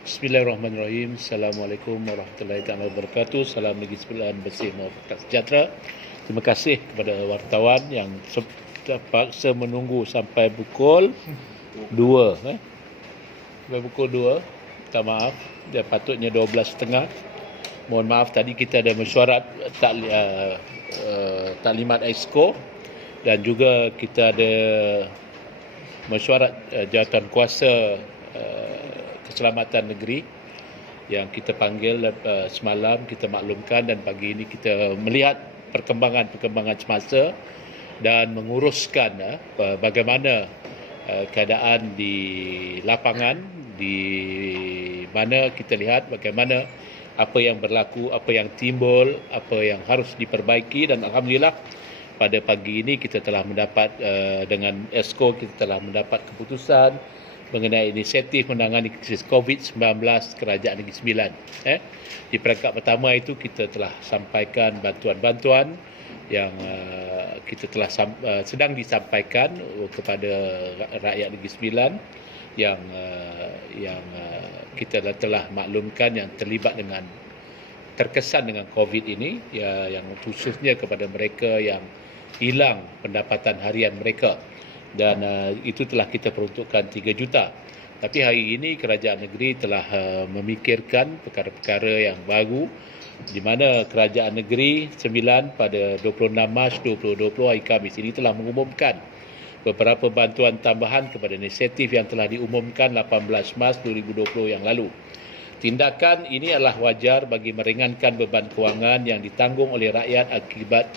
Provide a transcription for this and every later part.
Bismillahirrahmanirrahim. Assalamualaikum warahmatullahi wabarakatuh. Salam Negeri Sembilan bersih maupun sejahtera. Terima kasih kepada wartawan yang terpaksa menunggu sampai pukul 2. Sampai pukul 2. Minta maaf. Dia patutnya 12.30. Mohon maaf, tadi kita ada mesyuarat taklimat Exco dan juga kita ada mesyuarat jawatan kuasa keselamatan negeri yang kita panggil semalam, kita maklumkan, dan pagi ini kita melihat perkembangan semasa dan menguruskan bagaimana keadaan di lapangan, di mana kita lihat bagaimana apa yang berlaku, apa yang timbul, apa yang harus diperbaiki. Dan alhamdulillah pada pagi ini kita telah mendapat dengan Exco kita telah mendapat keputusan mengenai inisiatif menangani krisis COVID-19 Kerajaan Negeri Sembilan. Di peringkat pertama itu kita telah sampaikan bantuan-bantuan yang kita telah sedang disampaikan kepada rakyat Negeri Sembilan yang kita telah maklumkan yang terlibat dengan terkesan dengan COVID ini, yang khususnya kepada mereka yang hilang pendapatan harian mereka. Dan itu telah kita peruntukkan 3 juta. Tapi hari ini kerajaan negeri telah memikirkan perkara-perkara yang baru, di mana kerajaan negeri Sembilan pada 26 Mac 2020 hari Khamis ini telah mengumumkan beberapa bantuan tambahan kepada inisiatif yang telah diumumkan 18 Mac 2020 yang lalu. Tindakan ini adalah wajar bagi meringankan beban kewangan yang ditanggung oleh rakyat akibat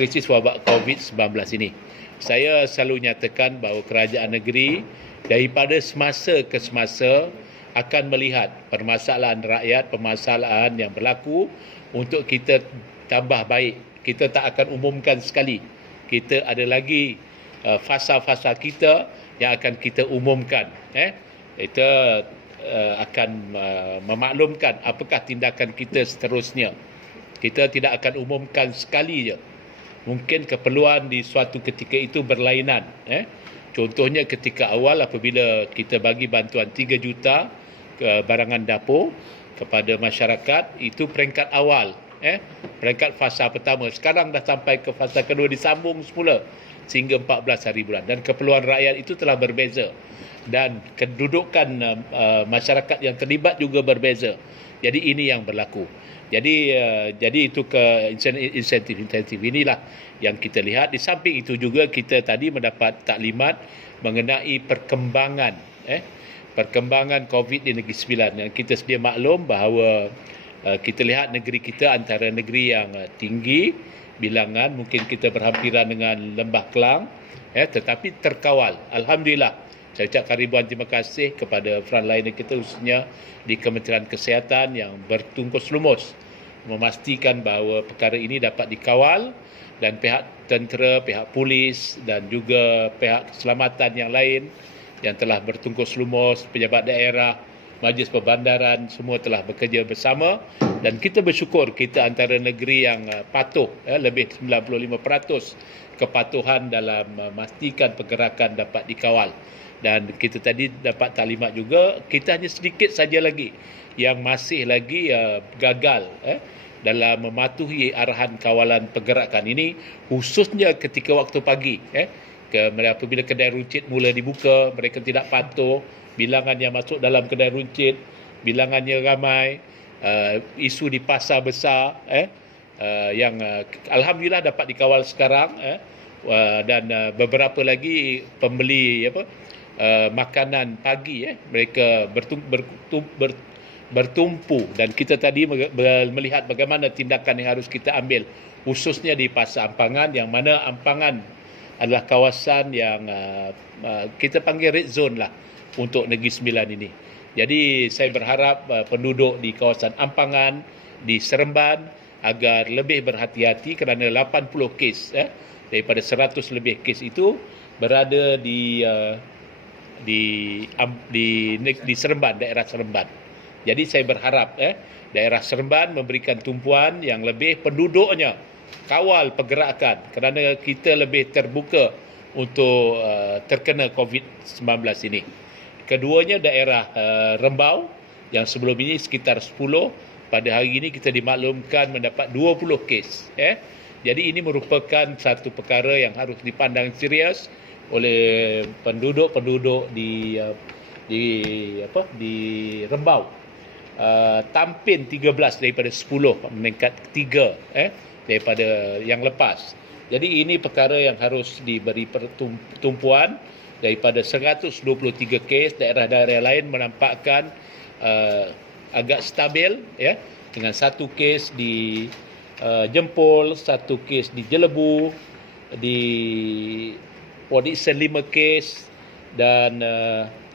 krisis wabak COVID-19 ini. Saya selalu nyatakan bahawa kerajaan negeri daripada semasa ke semasa akan melihat permasalahan rakyat, permasalahan yang berlaku untuk kita tambah baik. Kita tak akan umumkan sekali. Kita ada lagi fasa-fasa kita yang akan kita umumkan. Kita akan memaklumkan apakah tindakan kita seterusnya. Kita tidak akan umumkan sekali je. Mungkin keperluan di suatu ketika itu berlainan. Contohnya ketika awal apabila kita bagi bantuan 3 juta ke barangan dapur kepada masyarakat, itu peringkat awal. Peringkat fasa pertama. Sekarang dah sampai ke fasa kedua, disambung semula sehingga 14 hari bulan. Dan keperluan rakyat itu telah berbeza. Dan kedudukan masyarakat yang terlibat juga berbeza. Jadi ini yang berlaku. Jadi itu ke insentif inilah yang kita lihat. Di samping itu juga kita tadi mendapat taklimat mengenai perkembangan COVID di Negeri Sembilan. Yang kita sedia maklum bahawa kita lihat negeri kita antara negeri yang tinggi bilangan, mungkin kita berhampiran dengan Lembah Kelang, tetapi terkawal. Alhamdulillah. Saya ucapkan ribuan terima kasih kepada frontliner kita, khususnya di Kementerian Kesihatan yang bertungkus lumus memastikan bahawa perkara ini dapat dikawal, dan pihak tentera, pihak polis dan juga pihak keselamatan yang lain yang telah bertungkus lumus, pejabat daerah, majlis perbandaran, semua telah bekerja bersama. Dan kita bersyukur kita antara negeri yang patuh, lebih 95% kepatuhan dalam memastikan pergerakan dapat dikawal. Dan kita tadi dapat taklimat juga, kita hanya sedikit saja lagi yang masih lagi gagal dalam mematuhi arahan kawalan pergerakan ini, khususnya ketika waktu pagi. Apabila kedai runcit mula dibuka, mereka tidak patuh, bilangan yang masuk dalam kedai runcit, bilangannya ramai, isu di pasar besar, yang alhamdulillah dapat dikawal sekarang, dan beberapa lagi pembeli makanan pagi, mereka bertumpu, dan kita tadi melihat bagaimana tindakan yang harus kita ambil, khususnya di Pasar Ampangan, yang mana Ampangan adalah kawasan yang kita panggil red zone lah untuk Negeri Sembilan ini. Jadi saya berharap penduduk di kawasan Ampangan, di Seremban agar lebih berhati-hati kerana 80 kes daripada 100 lebih kes itu berada di Seremban, daerah Seremban. Jadi saya berharap daerah Seremban memberikan tumpuan yang lebih, penduduknya kawal pergerakan kerana kita lebih terbuka untuk terkena COVID-19 ini. Keduanya daerah Rembau yang sebelum ini sekitar 10, pada hari ini kita dimaklumkan mendapat 20 kes. Jadi ini merupakan satu perkara yang harus dipandang serius oleh penduduk-penduduk di Rembau. Tampin 13 daripada 10, meningkat 3 daripada yang lepas. Jadi ini perkara yang harus diberi pertumpuan. Daripada 123 kes, daerah-daerah lain menampakkan agak stabil, dengan satu kes di Jempol, satu kes di Jelebu, di Port Dickson 5 kes, dan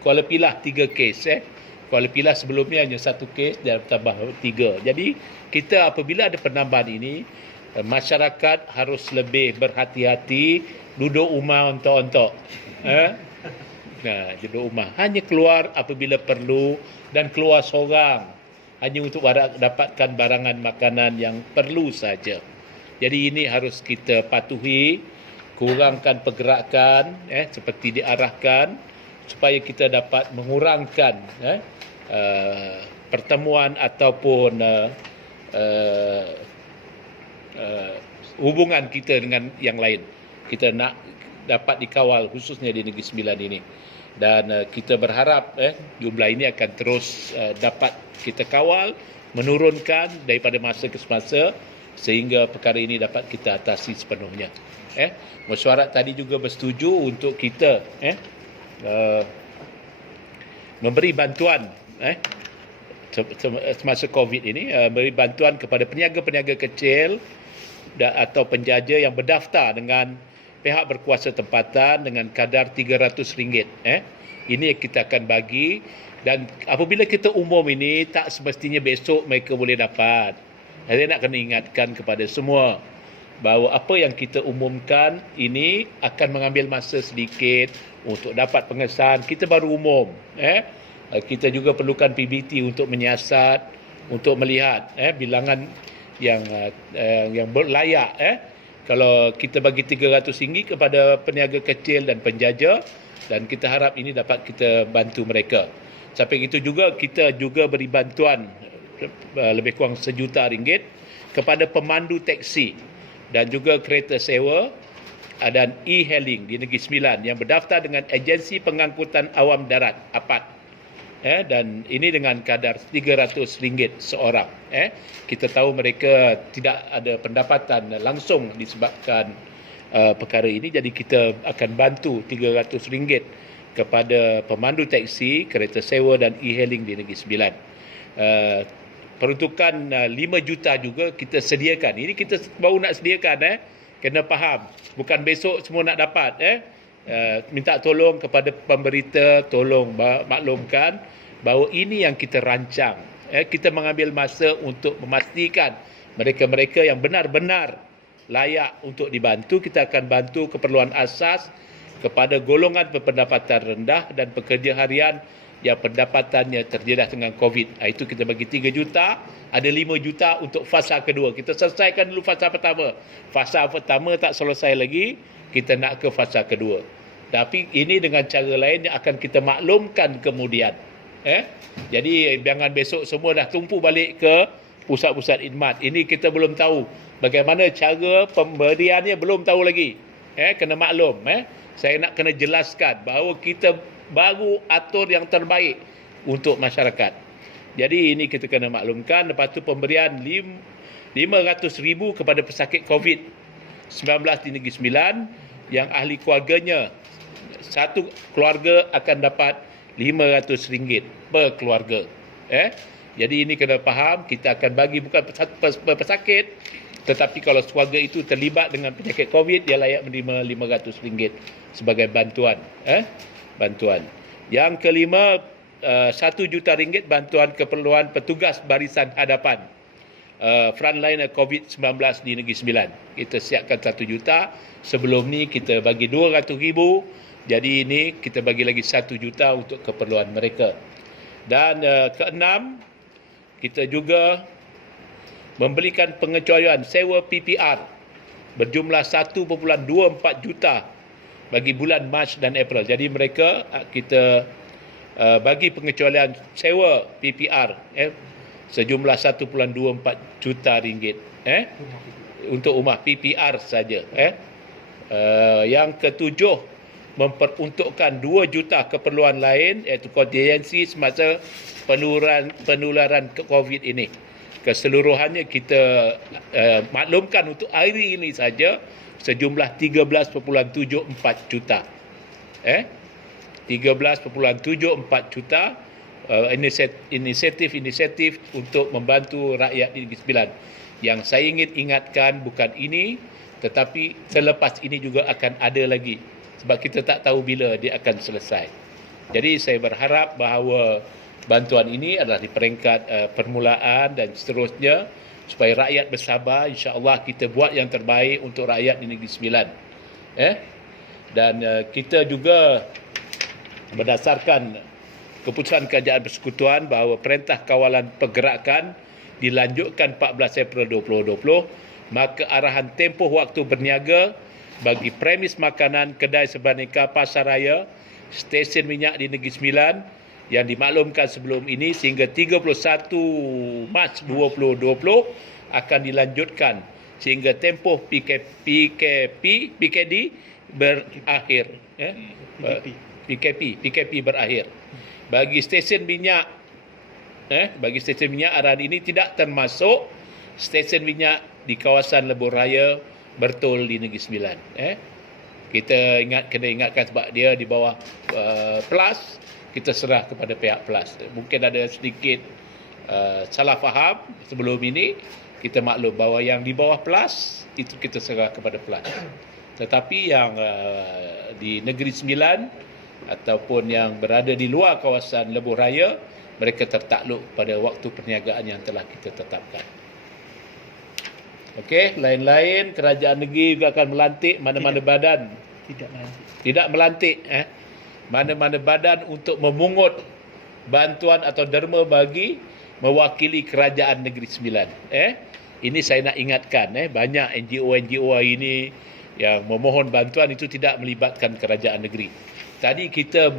Kuala Pilah 3 kes. Kuala Pilah sebelumnya hanya 1 kes dan tambah 3. Jadi kita apabila ada penambahan ini, masyarakat harus lebih berhati-hati, duduk rumah ontok-ontok. Duduk rumah. Hanya keluar apabila perlu dan keluar seorang. Hanya untuk dapatkan barangan makanan yang perlu saja. Jadi ini harus kita patuhi, kurangkan pergerakan seperti diarahkan supaya kita dapat mengurangkan pertemuan ataupun hubungan kita dengan yang lain. Kita nak dapat dikawal khususnya di Negeri Sembilan ini. Dan kita berharap jumlah ini akan terus dapat kita kawal, menurunkan daripada masa ke semasa sehingga perkara ini dapat kita atasi sepenuhnya. Mesyuarat tadi juga bersetuju untuk kita memberi bantuan semasa COVID ini, beri bantuan kepada peniaga-peniaga kecil atau penjaja yang berdaftar dengan pihak berkuasa tempatan dengan kadar RM300. Ini yang kita akan bagi, dan apabila kita umum ini, tak semestinya besok mereka boleh dapat. Saya nak kena ingatkan kepada semua bahawa apa yang kita umumkan ini akan mengambil masa sedikit untuk dapat pengesahan. Kita baru umum. Kita juga perlukan PBT untuk menyiasat, untuk melihat bilangan yang layak. Kalau kita bagi RM300 kepada peniaga kecil dan penjaja, dan kita harap ini dapat kita bantu mereka. Sampai itu juga kita juga beri bantuan lebih kurang RM1 juta kepada pemandu teksi dan juga kereta sewa dan e-hailing di Negeri Sembilan yang berdaftar dengan Agensi Pengangkutan Awam Darat (APAD). Dan ini dengan kadar RM300 seorang. Kita tahu mereka tidak ada pendapatan langsung disebabkan perkara ini, jadi kita akan bantu RM300 kepada pemandu teksi, kereta sewa dan e-hailing di Negeri Sembilan. Peruntukan RM5 juta juga kita sediakan. Ini kita baru nak sediakan, kena faham. Bukan besok semua nak dapat. Minta tolong kepada pemberita, tolong maklumkan bahawa ini yang kita rancang. Kita mengambil masa untuk memastikan mereka-mereka yang benar-benar layak untuk dibantu. Kita akan bantu keperluan asas kepada golongan berpendapatan rendah dan pekerja harian yang pendapatannya terjejas dengan COVID. Itu kita bagi 3 juta, ada 5 juta untuk fasa kedua. Kita selesaikan dulu fasa pertama. Fasa pertama tak selesai lagi, kita nak ke fasa kedua. Tapi ini dengan cara lain yang akan kita maklumkan kemudian. Jadi jangan besok semua dah tumpu balik ke pusat-pusat khidmat. Ini kita belum tahu bagaimana cara pemberiannya, belum tahu lagi. Kena maklum. Saya nak kena jelaskan bahawa kita baru atur yang terbaik untuk masyarakat. Jadi ini kita kena maklumkan. Lepas tu pemberian RM500,000 kepada pesakit COVID-19 di Negeri Sembilan yang ahli keluarganya. Satu keluarga akan dapat RM500 per keluarga. Jadi ini kena faham, kita akan bagi bukan per pesakit, tetapi kalau keluarga itu terlibat dengan penyakit COVID, dia layak menerima RM500 sebagai bantuan. Bantuan. Yang kelima, RM1 juta bantuan keperluan petugas barisan hadapan. Frontliner COVID-19 di Negeri Sembilan. Kita siapkan RM1 juta. Sebelum ni kita bagi RM200,000. Jadi ini kita bagi lagi RM1 juta untuk keperluan mereka. Dan keenam, kita juga memberikan pengecualian sewa PPR berjumlah 1.24 juta bagi bulan Mac dan April. Jadi mereka kita bagi pengecualian sewa PPR sejumlah 1.24 juta ringgit untuk rumah PPR saja. Yang ketujuh, memperuntukkan 2 juta keperluan lain iaitu kontingensi semasa penularan COVID ini. Keseluruhannya kita maklumkan untuk hari ini saja sejumlah 13.74 juta. 13.74 juta inisiatif untuk membantu rakyat di Negeri Sembilan. Yang saya ingin ingatkan bukan ini, tetapi selepas ini juga akan ada lagi. Sebab kita tak tahu bila dia akan selesai. Jadi saya berharap bahawa bantuan ini adalah di peringkat permulaan dan seterusnya supaya rakyat bersabar. InsyaAllah kita buat yang terbaik untuk rakyat di Negeri Sembilan. Dan kita juga berdasarkan keputusan Kerajaan Persekutuan bahawa Perintah Kawalan Pergerakan dilanjutkan 14 April 2020, maka arahan tempoh waktu berniaga bagi premis makanan, kedai sebaneka, pasar raya, stesen minyak di Negeri Sembilan yang dimaklumkan sebelum ini sehingga 31 Mac 2020 akan dilanjutkan sehingga tempoh PKD berakhir. PKP berakhir. Bagi stesen minyak arahan ini tidak termasuk stesen minyak di kawasan Lebuh Raya Bertol di Negeri Sembilan. Kita kena ingatkan sebab dia di bawah PLAS, kita serah kepada pihak PLAS. Mungkin ada sedikit salah faham sebelum ini, kita maklum bahawa yang di bawah PLAS itu kita serah kepada PLAS. Tetapi yang di Negeri Sembilan ataupun yang berada di luar kawasan Lebuh Raya, mereka tertakluk pada waktu perniagaan yang telah kita tetapkan. Okey, lain-lain kerajaan negeri juga akan melantik mana-mana badan. Tidak melantik. Mana-mana badan untuk memungut bantuan atau derma bagi mewakili kerajaan Negeri Sembilan. Ini saya nak ingatkan. Banyak NGO-NGO ini yang memohon bantuan itu tidak melibatkan kerajaan negeri. Tadi kita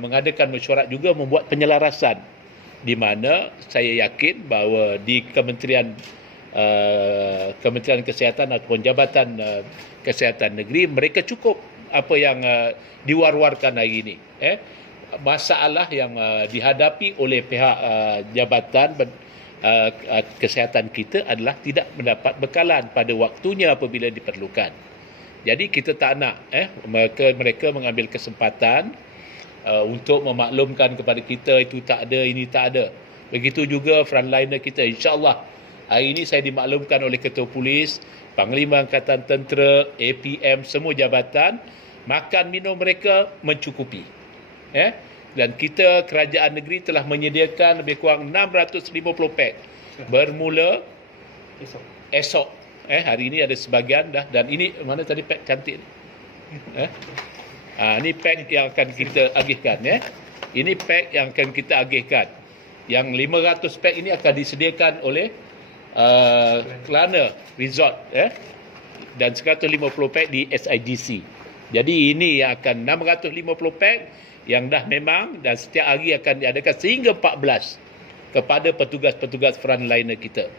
mengadakan mesyuarat juga membuat penyelarasan di mana saya yakin bahawa di Kementerian Kesihatan ataupun Jabatan Kesihatan Negeri mereka cukup apa yang diwar-warkan hari ini. Masalah yang dihadapi oleh pihak Jabatan Kesihatan kita adalah tidak mendapat bekalan pada waktunya apabila diperlukan. Jadi kita tak nak mereka mengambil kesempatan untuk memaklumkan kepada kita itu tak ada, ini tak ada. Begitu juga frontliner kita, insya-Allah. Hari ini saya dimaklumkan oleh Ketua Polis, Panglima Angkatan Tentera, APM, semua jabatan, makan minum mereka mencukupi. Dan kita, kerajaan negeri telah menyediakan lebih kurang 650 pack bermula esok. Hari ini ada sebahagian dah, dan ini mana tadi pack cantik ni? Ini pack yang akan kita agihkan. Ini pack yang akan kita agihkan. Yang 500 pack ini akan disediakan oleh Kelana Resort, dan 150 pack di SIGC. Jadi ini yang akan 650 pack yang dah memang, dan setiap hari akan diadakan sehingga 14 kepada petugas-petugas frontliner kita.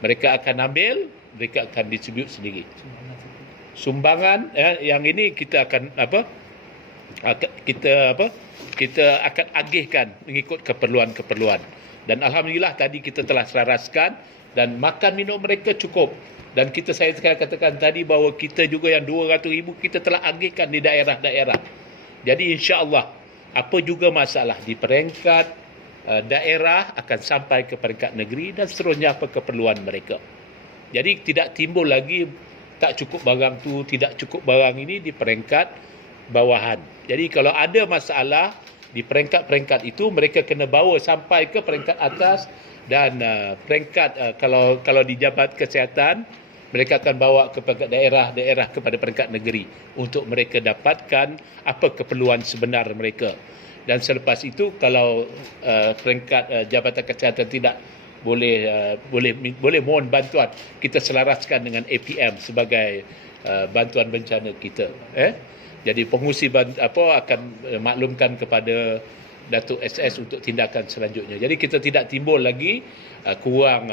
Mereka akan ambil, mereka akan distribute sendiri. Sumbangan yang ini kita akan kita akan agihkan mengikut keperluan-keperluan. Dan alhamdulillah tadi kita telah selaraskan dan makan minum mereka cukup. Dan saya sekali katakan tadi bahawa kita juga yang 200,000 kita telah agihkan di daerah-daerah. Jadi insya-Allah apa juga masalah di peringkat daerah akan sampai ke peringkat negeri dan seterusnya apa keperluan mereka. Jadi tidak timbul lagi tak cukup barang tu, tidak cukup barang ini di peringkat bawahan. Jadi kalau ada masalah di peringkat-peringkat itu, mereka kena bawa sampai ke peringkat atas, dan peringkat kalau di Jabatan Kesihatan, mereka akan bawa ke peringkat daerah-daerah kepada peringkat negeri untuk mereka dapatkan apa keperluan sebenar mereka. Dan selepas itu kalau peringkat Jabatan Kesihatan tidak boleh mohon bantuan, kita selaraskan dengan APM sebagai bantuan bencana kita. Jadi pengurusi akan maklumkan kepada Datuk SS untuk tindakan selanjutnya. Jadi kita tidak timbul lagi kurang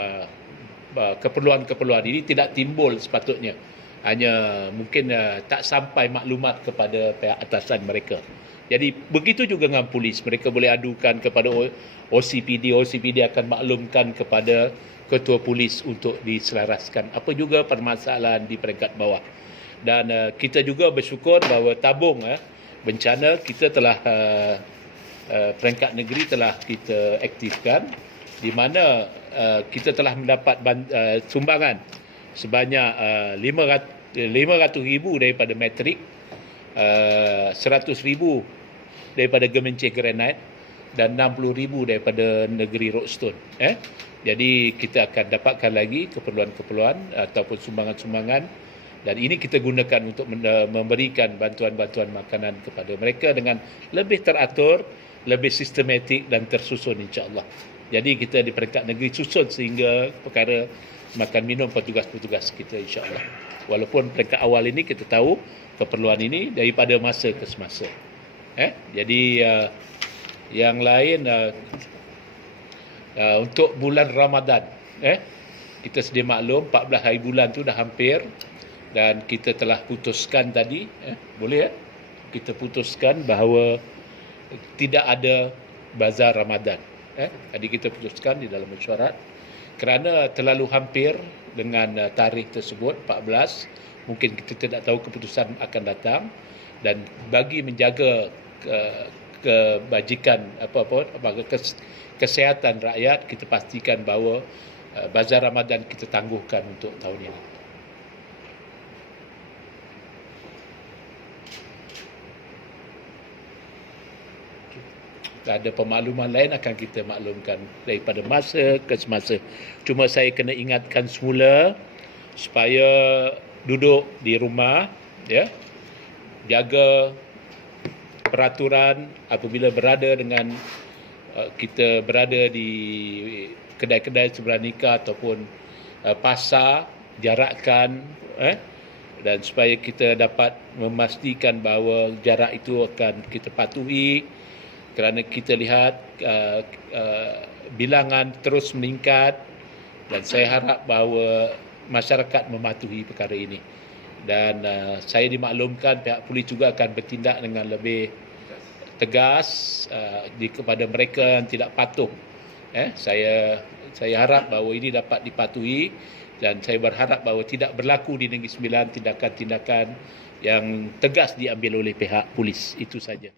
keperluan-keperluan ini tidak timbul sepatutnya. Hanya mungkin tak sampai maklumat kepada pihak atasan mereka. Jadi begitu juga dengan polis. Mereka boleh adukan kepada OCPD. OCPD akan maklumkan kepada ketua polis untuk diselaraskan. Apa juga permasalahan di peringkat bawah. Dan kita juga bersyukur bahawa tabung bencana kita telah peringkat negeri telah kita aktifkan, di mana kita telah mendapat sumbangan sebanyak 500,000 daripada Matrik, 100,000 daripada Gemencih Granite dan 60,000 daripada negeri Rockstone. Jadi kita akan dapatkan lagi keperluan-keperluan ataupun sumbangan-sumbangan, dan ini kita gunakan untuk memberikan bantuan-bantuan makanan kepada mereka dengan lebih teratur, lebih sistematik dan tersusun insya-Allah. Jadi kita di peringkat negeri susun sehingga perkara makan minum petugas-petugas kita insya-Allah. Walaupun peringkat awal ini kita tahu keperluan ini daripada masa ke semasa. Jadi yang lain untuk bulan Ramadan, kita sedia maklum 14 hari bulan tu dah hampir, dan kita telah putuskan tadi, kita putuskan bahawa tidak ada bazar Ramadan. Tadi kita putuskan di dalam mesyuarat kerana terlalu hampir dengan tarikh tersebut 14, mungkin kita tidak tahu keputusan akan datang, dan bagi menjaga kebajikan kesihatan rakyat, kita pastikan bahawa bazar Ramadan kita tangguhkan untuk tahun ini. Ada pemakluman lain akan kita maklumkan daripada masa ke semasa. Cuma saya kena ingatkan semula supaya duduk di rumah, jaga peraturan apabila berada dengan kita berada di kedai-kedai sebelah nikah ataupun pasar, jarakkan, dan supaya kita dapat memastikan bahawa jarak itu akan kita patuhi, kerana kita lihat bilangan terus meningkat, dan saya harap bahawa masyarakat mematuhi perkara ini. Dan saya dimaklumkan pihak polis juga akan bertindak dengan lebih tegas kepada mereka yang tidak patuh. Saya harap bahawa ini dapat dipatuhi, dan saya berharap bahawa tidak berlaku di Negeri Sembilan tindakan-tindakan yang tegas diambil oleh pihak polis. Itu saja.